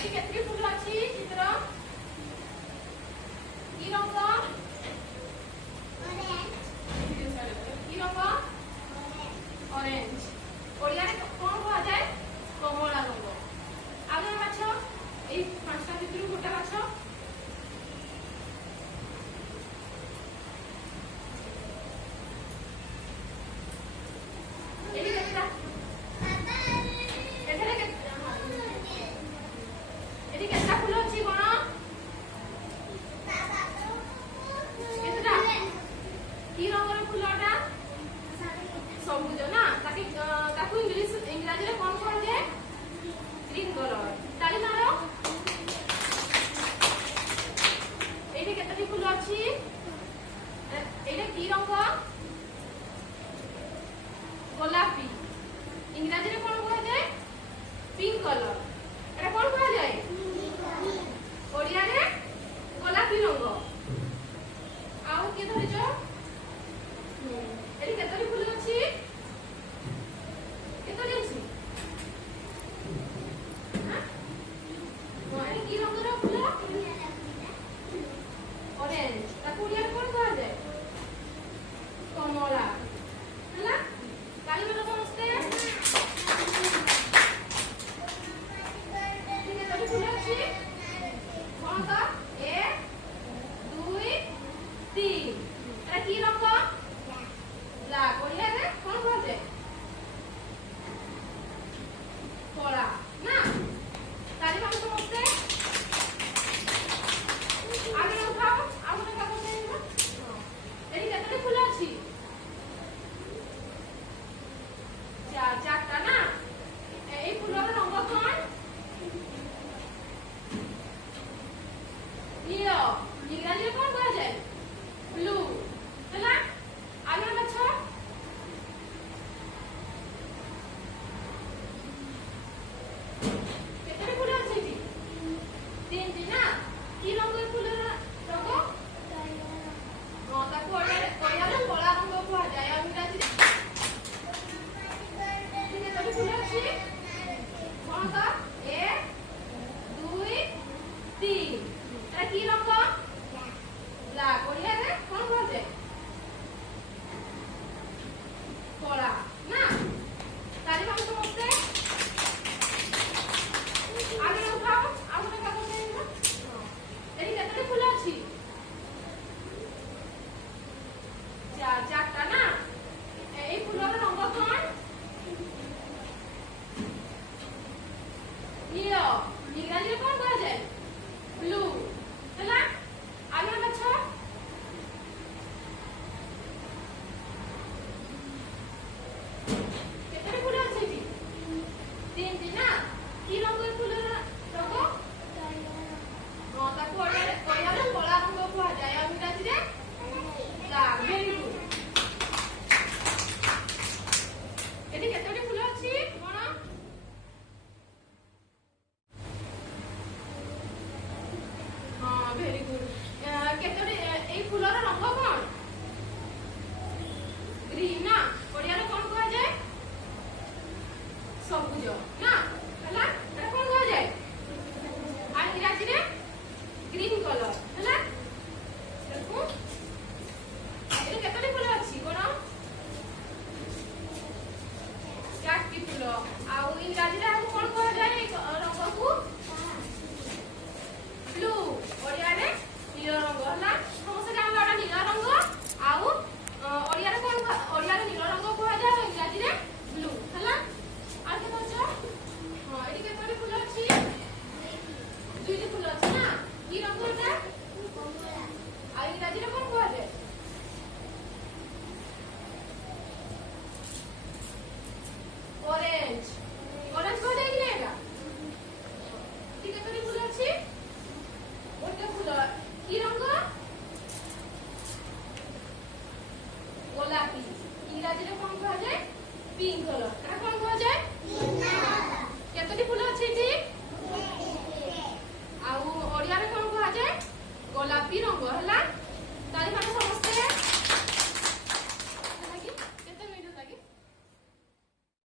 ଏଠି କେତିକି ଫୁଲ ଅଛି ଚିତ୍ର କି ରଙ୍ଗ କି ରଙ୍ଗ ଅରେଞ୍ଜ ଓଡ଼ିଆରେ କଣ କୁହାଯାଏ କମଳା ରଙ୍ଗ। ଆଉ ଜଣେ ବାଛ ଏଇ ପାଞ୍ଚଟା ଭିତରୁ ଗୋଟେ ବାଛ। ଏଠି କେତେଟା ଏଠି କେତେଟା ଫୁଲ ଅଛି କଣ କେତେଟା କି ରଙ୍ଗର ଫୁଲଟା ସବୁଜ ନା ତାକୁ ଇଂରାଜୀରେ କଣ କୁହାଯାଏ ଗ୍ରୀନ କଲର। ତାଳି ମାର। ଏଇଠି କେତେଟି ଫୁଲ ଅଛି ଏଇଟା କି ରଙ୍ଗ ଗୋଲାପୀ। ଇଂରାଜୀରେ କଣ କୁହାଯାଏ ପିଙ୍କ କଲର। এটা কোন কুହାଯାଏ ଓଡ଼ିଆରେ ଗୋଲାପୀ ରଙ୍ଗ। ଆଉ କିଏ ଧରିଛ ଏଠି କେତୋଟି ଫୁଲ ଅଛି କେତୋଟି ଅଛି ଏଠି କି ରଙ୍ଗର ଫୁଲ ଅରେଞ୍ଜ। ତାକୁ ଓଡ଼ିଆରେ କଣ କୁହାଯାଏ କମଳା ହେଲା। କାଲି ମାର ସମସ୍ତେ। कौन का 1 2 3 এটা কি রঙ ব্ল্যাক। ওড়িয়া রে কোন কইছে কলা না। তালি মার সমস্তে আগে উঠাও আগুনে কাগজ নেই না। এই কতটি ফুল আছে চারটা না। এই ফুলর রঙ কোন নীল। ইংরাজীরে কোন কুହାଯାଏ ব্লু ହେଲା। ଆଉ ଜଣେ ବାଛ। କେତେଟି ଫୁଲ ଅଛି ଏଠି ତିନିଟି ନା। କି ରଙ୍ଗର ଫୁଲର ରଙ୍ଗ ତାକୁ ଓଡ଼ିଆରେ କଳା ରଙ୍ଗ କୁହାଯାଏ। ଆଉ ଇଂରାଜୀରେ କେତେଟି ଫୁଲ ଅଛି କଣ ତ 1 2 3 এটা কি রঙ ব্ল্যাক। ওড়িয়ারে কোন কুহাଯାଏ কলা না। তালি মার সমস্তে আগে উঠাও আগুনে কাগজ নেই না। এটি কেতটি ফুল আছে চারটা না। এই ফুলর রঙ কোন নীল। ইংরাজীরে কোন